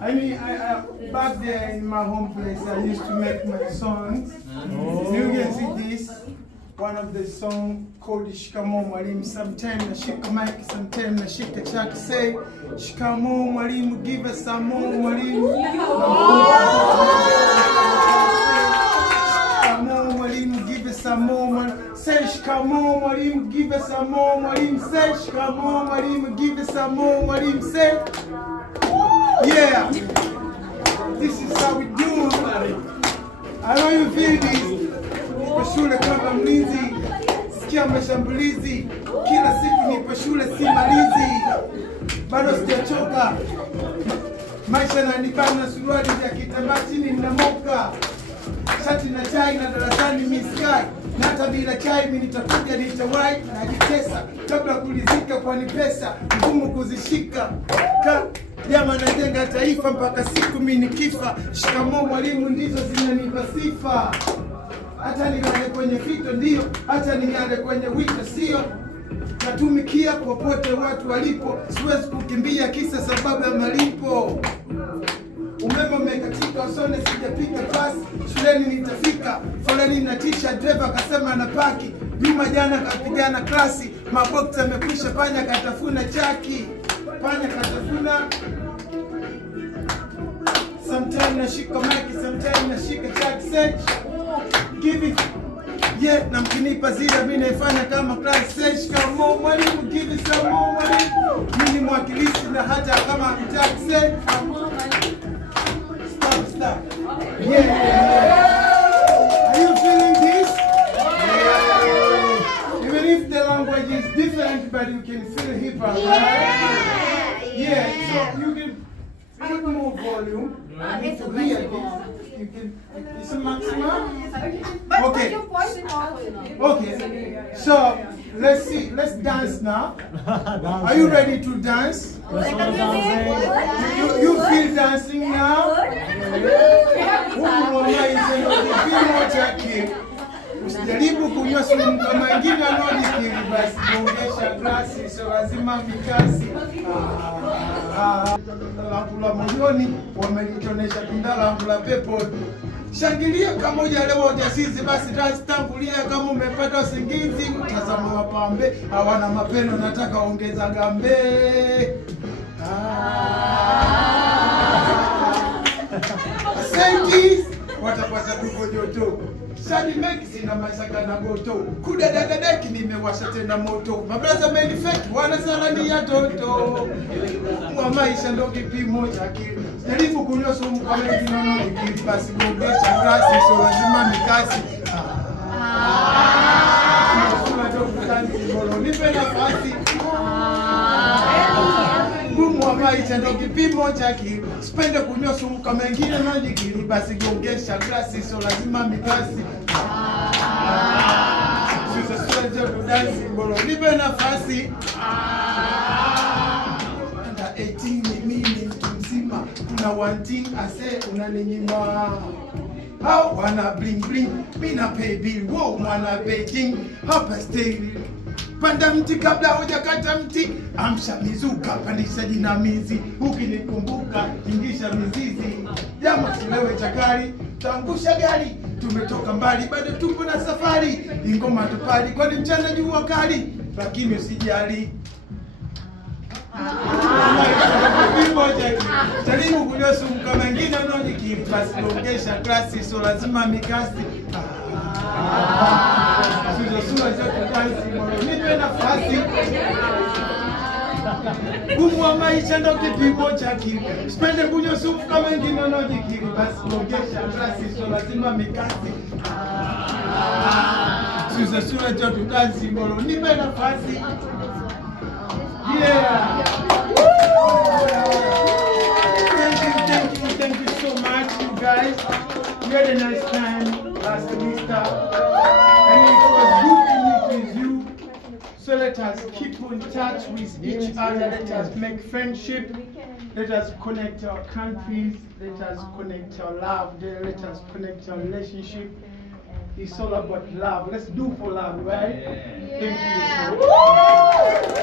I mean, back there in my home place, I used to make my songs. You can see this, one of the songs called Shikamoo Mwalimu. Sometimes I shake a mic, sometimes I shake a track, say, Shikamoo Mwalimu, give us some more Mwalimu. Shikamoo Mwalimu, give us some more Mwalimu. Say, Shikamoo Mwalimu, give us some more Mwalimu. Say, Shikamoo Mwalimu, give us some more Mwalimu. Say, yeah, this is how we do. I know you feel this. Nipo shule kama mlinzi, sikia mashambulizi. Kila siku nipo shule simalizi, bado sijachoka. Maisha yananibana, suruali ya kitambaa chini ninamoka. Shati na chai na darasani miskai. Na hata bila chai mimi nitakuja nitawahi najitesa. Kabla kulizika kwani pesa ngumu kuzishika. Jama najenga taifa mpaka siku mimi nikifa. Shikamoo Mwalimu ndizo zinanipa sifa. Hata ning'are kwenye fito ndio, hata ning'are kwenye wito sio. Natumikia popote watu walipo, siwezi kukimbia kisa sababu ya malipo. Umeme umekatika usone sijapiga pasi, shuleni nitafika. Foleni na tisha driver akasema anapaki. Juma jana kapigana klasi, mabokta amekwisha panya katafuna chaki. Panya katafuna. Sometimes nashika mic, sometimes nashika track set. Give it. Yeah, na mkinipa zile mimi naifanya kama class set. Shikamoo Mwalimu, give it some more Mwalimu. Mimi mwakilishi na hata kama track set. Stop. Yeah. Are you feeling this? Yeah. Even if the language is different, but you can feel hip hop. Yeah. So you can put more volume. It's a hear this. You can. It's a maximum. Okay. Okay. So let's see. Let's dance now. Are you ready to dance? You feel dancing now? Usijaribu kunywa sumu kama ingine anodikiri basi kuongesha glasi so lazima mikasi. Langu la moyoni wamelitonesha tunda langu la pepo. Shangilia kama hujalewa ujasisi basi dance tangulia kama umepata usingizi. Utazama wapambe hawana mapendo nataka ongeza gambe. Asante watapata duko joto. Shadi meki sina masaka na goto. Kuda dadadeki nimewasha tena moto. Mabraza menifeki wana salani ya toto. Mwa maisha ndo kipimo cha kili. Jaribu kunywa sumu kwa mengi nono nikili. Basi kuongesha grasi so lazima mikasi. Suna joku tanzi mbolo nipe nafasi. Mwa maisha ndo kipimo cha kili. Sipende kunywa sumu kama mengine najikili. Basi kuongesha grasi so lazima mikasi. Sasa sura joku tanzi mbolo nipe nafasi. Under 18 ni mimi mtu mzima. Kuna one thing I say unaninyima. How wanna bling bling, mina pay bill, wow mwana Beijing, hapa stay. Panda mti kabla hujakata mti, amsha mizuka, pandisha jinamizi, ukinikumbuka, ingisha mizizi. Jama silewe chakari, tangusha gari, tumetoka mbali, bado tupo na safari. Ingoma tupali, kwani mchana jua kali, lakini usijali. Jaribu kunywa sumu kama mengine unaojikiri. Basi kuongesha klasi so lazima mikasi. Sura zote tanzi mbolo nipe nafasi. Gumu wa maisha ndo kipimo cha kili. Sipende kunywa sumu kama mengine unaojikiri. Basi kuongesha klasi so lazima mikasi. Sura zote tanzi mbolo nipe nafasi. Yeah. Thank you so much, you guys. We had a nice time last semester, and it was good to meet with you. So let us keep in touch with each other. Let us make friendship. Let us connect our countries. Let us connect our love. Let us connect our relationship. It's all about love. Let's do for love, right? Thank you so much.